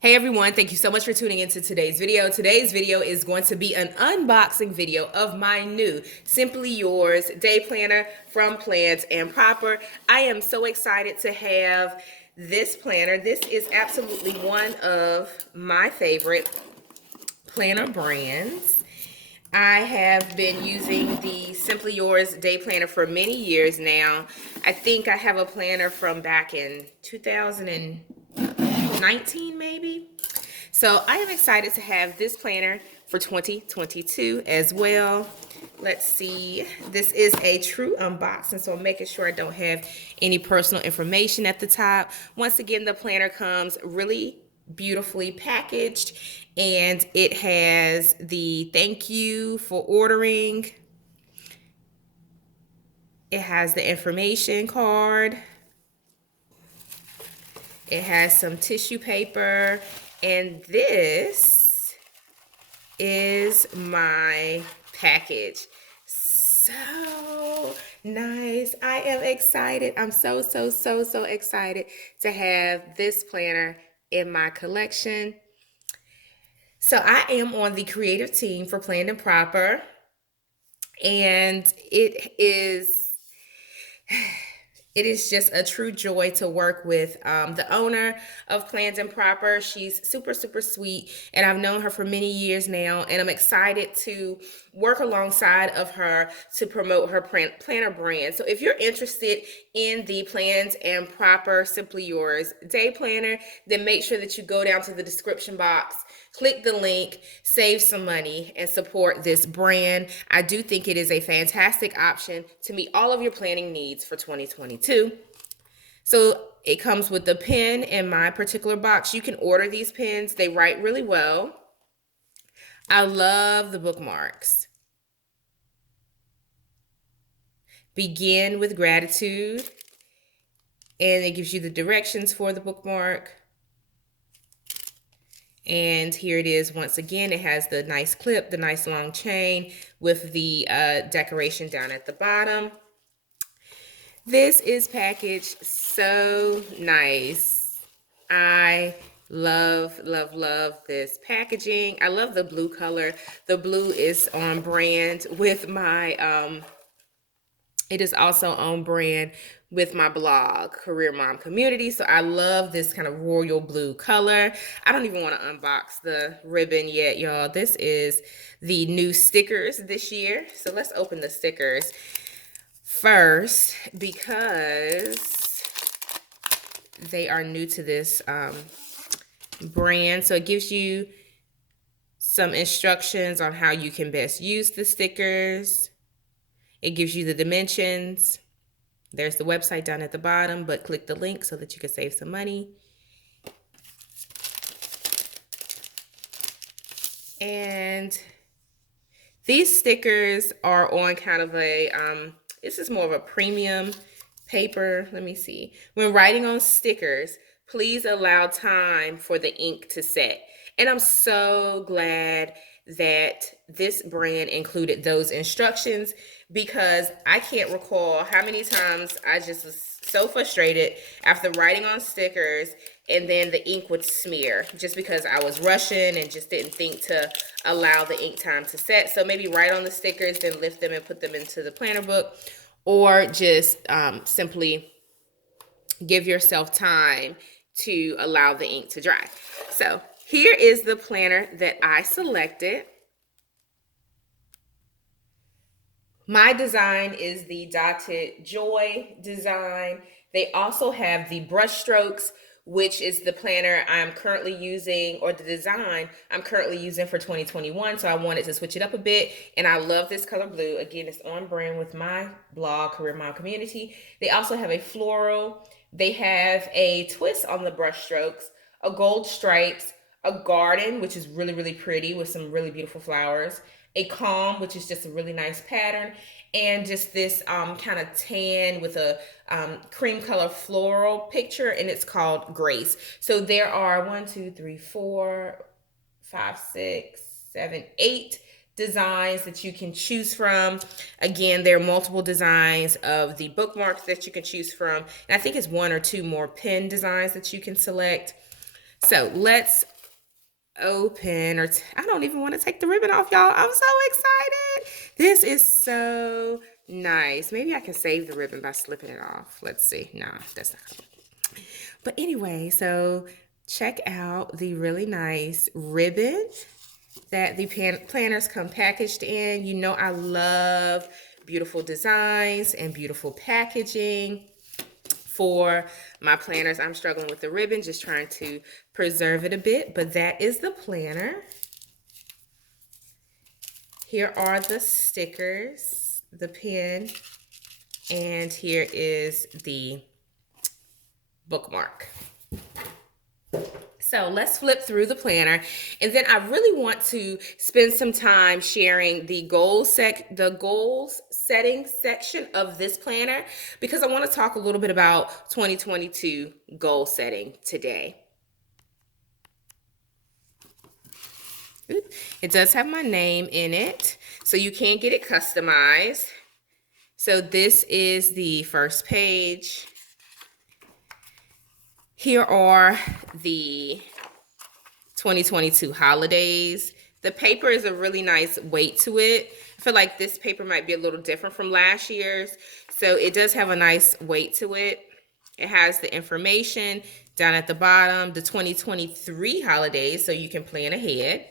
Hey everyone, thank you so much for tuning into today's video. Today's video is going to be an unboxing video of my new Simply Yours Day Planner from Plans and Proper. I am so excited to have this planner. This is absolutely one of my favorite planner brands. I have been using the Simply Yours Day Planner for many years now. I think I have a planner from back in 2019 maybe. So I am excited to have this planner for 2022 as well. Let's see. This is a true unboxing, so I'm making sure I don't have any personal information at the top. Once again, the planner comes really beautifully packaged, and it has the thank you for ordering. It has the information card. It has some tissue paper, and this is my package. So nice. I am excited. I'm so excited to have this planner in my collection. So I am on the creative team for Planned and Proper, and it is just a true joy to work with the owner of Plans and Proper. She's super sweet, and I've known her for many years now, and I'm excited to work alongside of her to promote her planner brand. So if you're interested in the Plans and Proper Simply Yours Day Planner, then make sure that you go down to the description box, click the link, save some money, and support this brand. I do think it is a fantastic option to meet all of your planning needs for 2022. So it comes with the pen in my particular box. You can order these pens. They write really well. I love the bookmarks. Begin with gratitude. And it gives you the directions for the bookmark. And here it is once again. It has the nice clip, the nice long chain with the decoration down at the bottom. This is packaged so nice. I love this packaging. I love the blue color. The blue is on brand with my it is also on brand with my blog, Career Mom Community. So I love this kind of royal blue color. I don't even want to unbox the ribbon yet, y'all. This is the new stickers this year. So let's open the stickers first because they are new to this brand. So it gives you some instructions on how you can best use the stickers. It gives you the dimensions. There's the website down at the bottom, but click the link so that you can save some money. And these stickers are on kind of a, this is more of a premium paper. Let me see. When writing on stickers, please allow time for the ink to set. And I'm so glad that this brand included those instructions, because I can't recall how many times I just was so frustrated after writing on stickers and then the ink would smear just because I was rushing and just didn't think to allow the ink time to set. So maybe write on the stickers, then lift them and put them into the planner book, or just simply give yourself time to allow the ink to dry. So here is the planner that I selected. My design is the Dotted Joy design. They also have the brush strokes, which is the planner I'm currently using, or the design I'm currently using for 2021. So I wanted to switch it up a bit, and I love this color blue. Again, it's on brand with my blog, Career Mom Community. They also have a floral. They have a twist on the brush strokes, a gold stripes, a garden, which is really pretty with some really beautiful flowers, a calm, which is just a really nice pattern, and just this kind of tan with a cream color floral picture, and it's called Grace. So there are 1, 2, 3, 4, 5, 6, 7, 8 designs that you can choose from. Again, there are multiple designs of the bookmarks that you can choose from, and I think it's 1 or 2 more pen designs that you can select. So let's open, or I don't even want to take the ribbon off, y'all. I'm so excited. This is so nice. Maybe I can save the ribbon by slipping it off. Let's see. No, that's not gonna work. But anyway, so check out the really nice ribbon that the planners come packaged in. You know I love beautiful designs and beautiful packaging for my planners. I'm struggling with the ribbon, just trying to preserve it a bit, but that is the planner. Here are the stickers, the pen, and here is the bookmark. So let's flip through the planner, and then I really want to spend some time sharing the goals setting section of this planner, because I want to talk a little bit about 2022 goal setting today. It does have my name in it, so you can get it customized. So this is the first page. Here are the 2022 holidays. The paper is a really nice weight to it. I feel like this paper might be a little different from last year's, so it does have a nice weight to it. It has the information down at the bottom, the 2023 holidays, so you can plan ahead.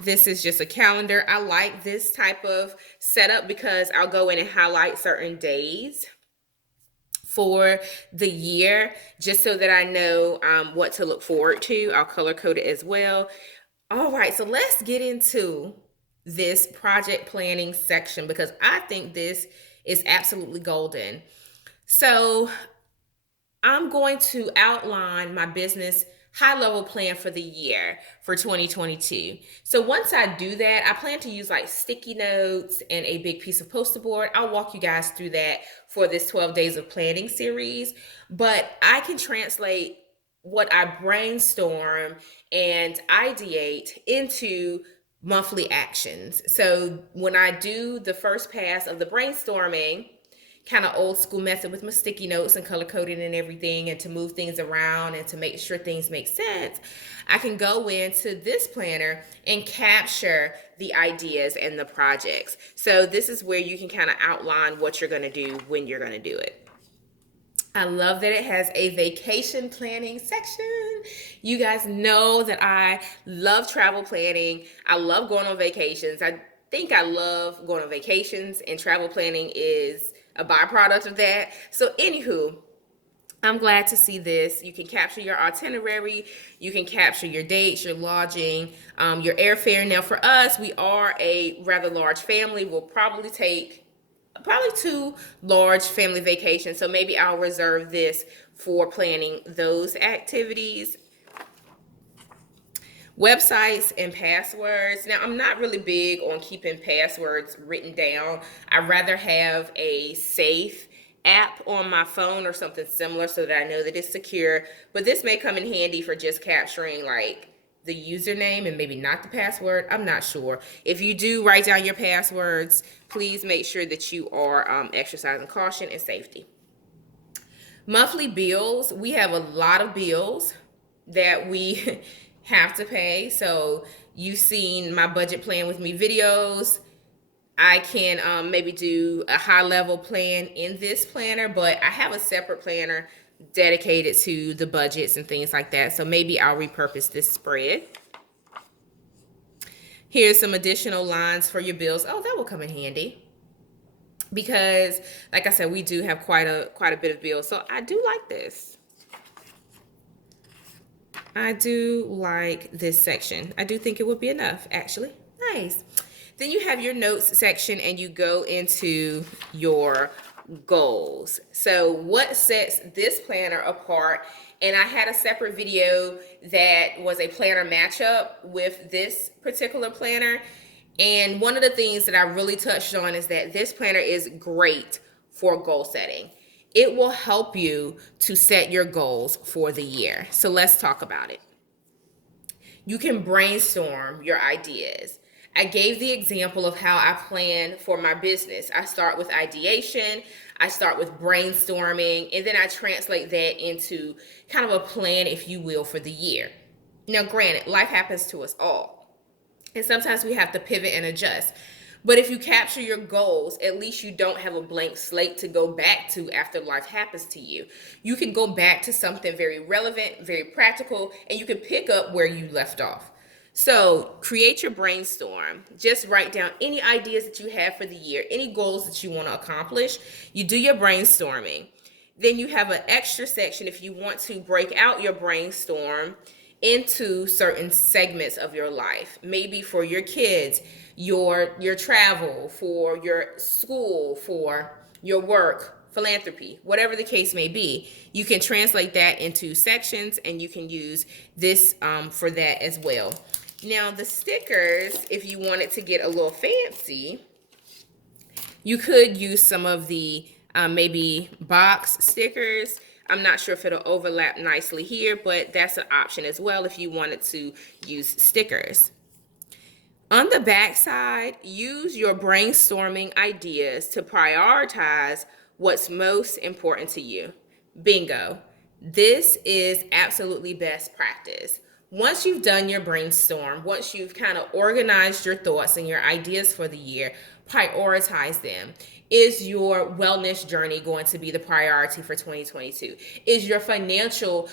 This is just a calendar. I like this type of setup because I'll go in and highlight certain days for the year, just so that I know what to look forward to. I'll color code it as well. All right, so let's get into this project planning section, because I think this is absolutely golden. So I'm going to outline my business high-level plan for the year for 2022. So once I do that, I plan to use like sticky notes and a big piece of poster board. I'll walk you guys through that for this 12 days of planning series, but I can translate what I brainstorm and ideate into monthly actions. So when I do the first pass of the brainstorming, kind of old school method with my sticky notes and color coding and everything, and to move things around and to make sure things make sense, I can go into this planner and capture the ideas and the projects. So this is where you can kind of outline what you're going to do when you're going to do it. I love that it has a vacation planning section. You guys know that I love travel planning. I love going on vacations. I think I love going on vacations, and travel planning is a byproduct of that. So anywho, I'm glad to see this. You can capture your itinerary, you can capture your dates, your lodging, your airfare. Now for us, we are a rather large family. We'll probably take 2 large family vacations. So maybe I'll reserve this for planning those activities. Websites and passwords. Now, I'm not really big on keeping passwords written down. I'd rather have a safe app on my phone or something similar so that I know that it's secure. But this may come in handy for just capturing like the username and maybe not the password. I'm not sure. If you do write down your passwords, please make sure that you are exercising caution and safety. Monthly bills. We have a lot of bills that we have to pay. So you've seen my budget plan with me videos. I can maybe do a high level plan in this planner, but I have a separate planner dedicated to the budgets and things like that. So maybe I'll repurpose this spread. Here's some additional lines for your bills. Oh, that will come in handy, because like I said, we do have quite a bit of bills. So I do like this. I do like this section. I do think it would be enough, actually. Nice. Then you have your notes section, and you go into your goals. So what sets this planner apart? And I had a separate video that was a planner matchup with this particular planner. And one of the things that I really touched on is that this planner is great for goal setting. It will help you to set your goals for the year. So let's talk about it. You can brainstorm your ideas. I gave the example of how I plan for my business. I start with ideation. I start with brainstorming, and then I translate that into kind of a plan, if you will, for the year. Now, granted, life happens to us all, and sometimes we have to pivot and adjust. But if you capture your goals, at least you don't have a blank slate to go back to after life happens to you. You can go back to something very relevant, very practical, and you can pick up where you left off. So create your brainstorm. Just write down any ideas that you have for the year, any goals that you want to accomplish. You do your brainstorming. Then you have an extra section if you want to break out your brainstorm into certain segments of your life. Maybe for your kids, your travel, for your school, for your work, philanthropy, whatever the case may be. You can translate that into sections, and you can use this for that as well. Now, the stickers, if you wanted to get a little fancy, you could use some of the maybe box stickers. I'm not sure if it'll overlap nicely here, but that's an option as well if you wanted to use stickers. On the back side, use your brainstorming ideas to prioritize what's most important to you. Bingo. This is absolutely best practice. Once you've done your brainstorm, once you've kind of organized your thoughts and your ideas for the year, prioritize them. Is your wellness journey going to be the priority for 2022? Is your financial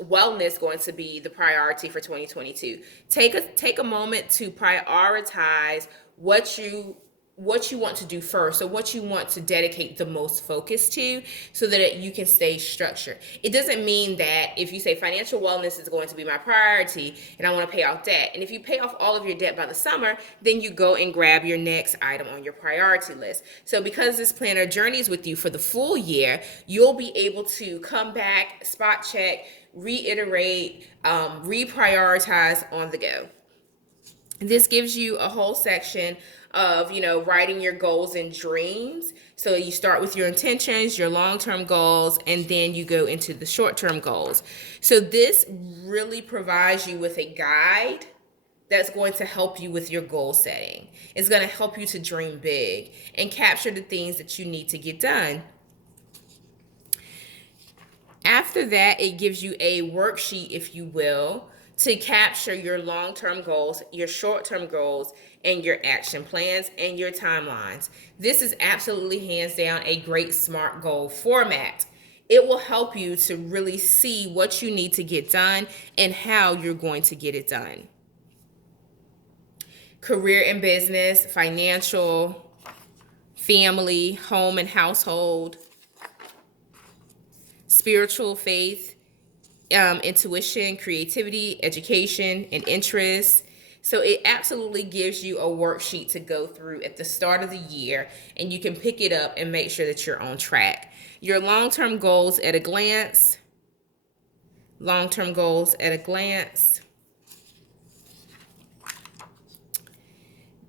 wellness going to be the priority for 2022? Take a moment to prioritize what you want to do first, or what you want to dedicate the most focus to, so that you can stay structured. It doesn't mean that if you say financial wellness is going to be my priority and I want to pay off debt, and if you pay off all of your debt by the summer, then you go and grab your next item on your priority list. So because this planner journeys with you for the full year, you'll be able to come back, spot check, reiterate, reprioritize on the go. This gives you a whole section of, writing your goals and dreams. So you start with your intentions, your long-term goals, and then you go into the short-term goals. So this really provides you with a guide that's going to help you with your goal setting. It's going to help you to dream big and capture the things that you need to get done. After that, it gives you a worksheet, if you will, to capture your long-term goals, your short-term goals, and your action plans and your timelines. This is absolutely hands down a great SMART goal format. It will help you to really see what you need to get done and how you're going to get it done. Career and business, financial, family, home and household, spiritual, faith, intuition, creativity, education, and interests. So it absolutely gives you a worksheet to go through at the start of the year, and you can pick it up and make sure that you're on track. Your long-term goals at a glance. Long-term goals at a glance.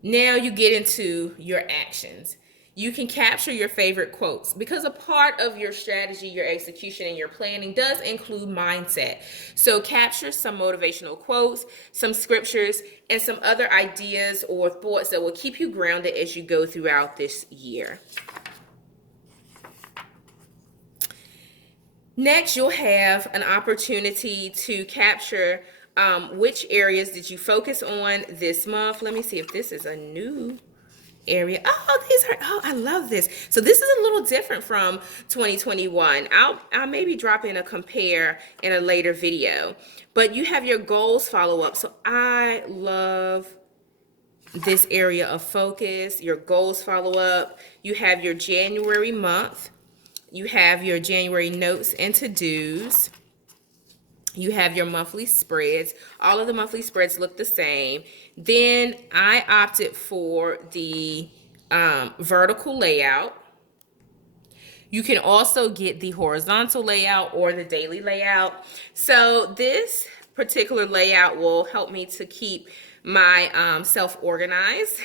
Now you get into your actions. You can capture your favorite quotes, because a part of your strategy, your execution, and your planning does include mindset. So capture some motivational quotes, some scriptures, and some other ideas or thoughts that will keep you grounded as you go throughout this year. Next, you'll have an opportunity to capture which areas did you focus on this month. Let me see if this is a new area. I love this. So this is a little different from 2021. I'll maybe drop in a compare in a later video, but you have your goals follow up. So I love this area of focus, your goals follow up. You have your January month. You have your January notes and to-dos. You have your monthly spreads. All of the monthly spreads look the same. Then I opted for the vertical layout. You can also get the horizontal layout or the daily layout. So this particular layout will help me to keep my self-organized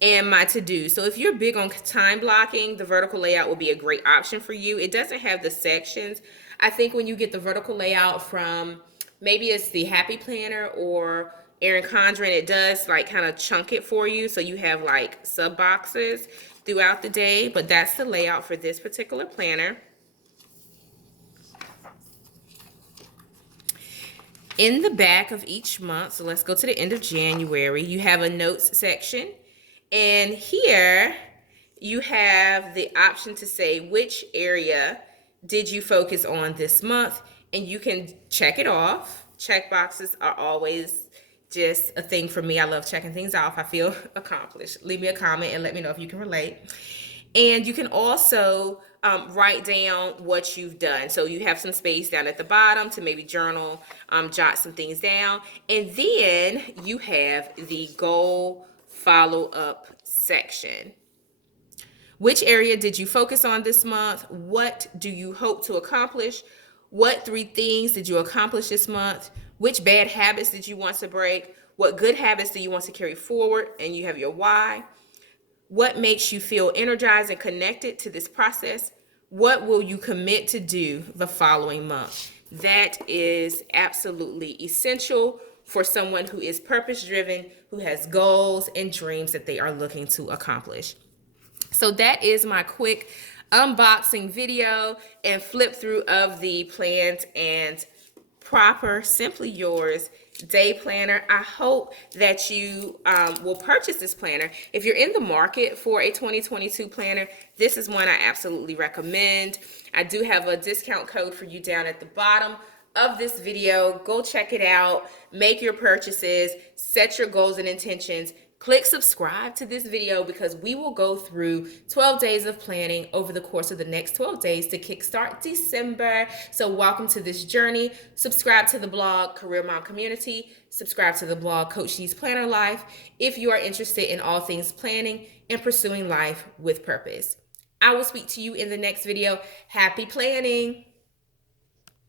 and my to-do. So if you're big on time blocking, the vertical layout will be a great option for you. It doesn't have the sections. I think when you get the vertical layout from, maybe it's the Happy Planner or Erin Condren, it does like kind of chunk it for you, so you have like sub boxes throughout the day, but that's the layout for this particular planner. In the back of each month, so let's go to the end of January, you have a notes section. And here you have the option to say which area did you focus on this month, and you can check it off. Check boxes are always just a thing for me. I love checking things off. I feel accomplished. Leave me a comment and let me know if you can relate. And you can also write down what you've done. So you have some space down at the bottom to maybe journal, jot some things down. And then you have the goal follow-up section. Which area did you focus on this month? What do you hope to accomplish? What 3 things did you accomplish this month? Which bad habits did you want to break? What good habits do you want to carry forward? And you have your why. What makes you feel energized and connected to this process? What will you commit to do the following month? That is absolutely essential for someone who is purpose-driven, who has goals and dreams that they are looking to accomplish. So that is my quick unboxing video and flip through of the Planned and Proper Simply Yours day planner. I hope that you will purchase this planner. If you're in the market for a 2022 planner, this is one I absolutely recommend. I do have a discount code for you down at the bottom of this video. Go check it out, make your purchases, set your goals and intentions. Click subscribe to this video because we will go through 12 days of planning over the course of the next 12 days to kickstart December. So welcome to this journey. Subscribe to the blog, Career Mom Community. Subscribe to the blog, Coach D's Planner Life, if you are interested in all things planning and pursuing life with purpose. I will speak to you in the next video. Happy planning.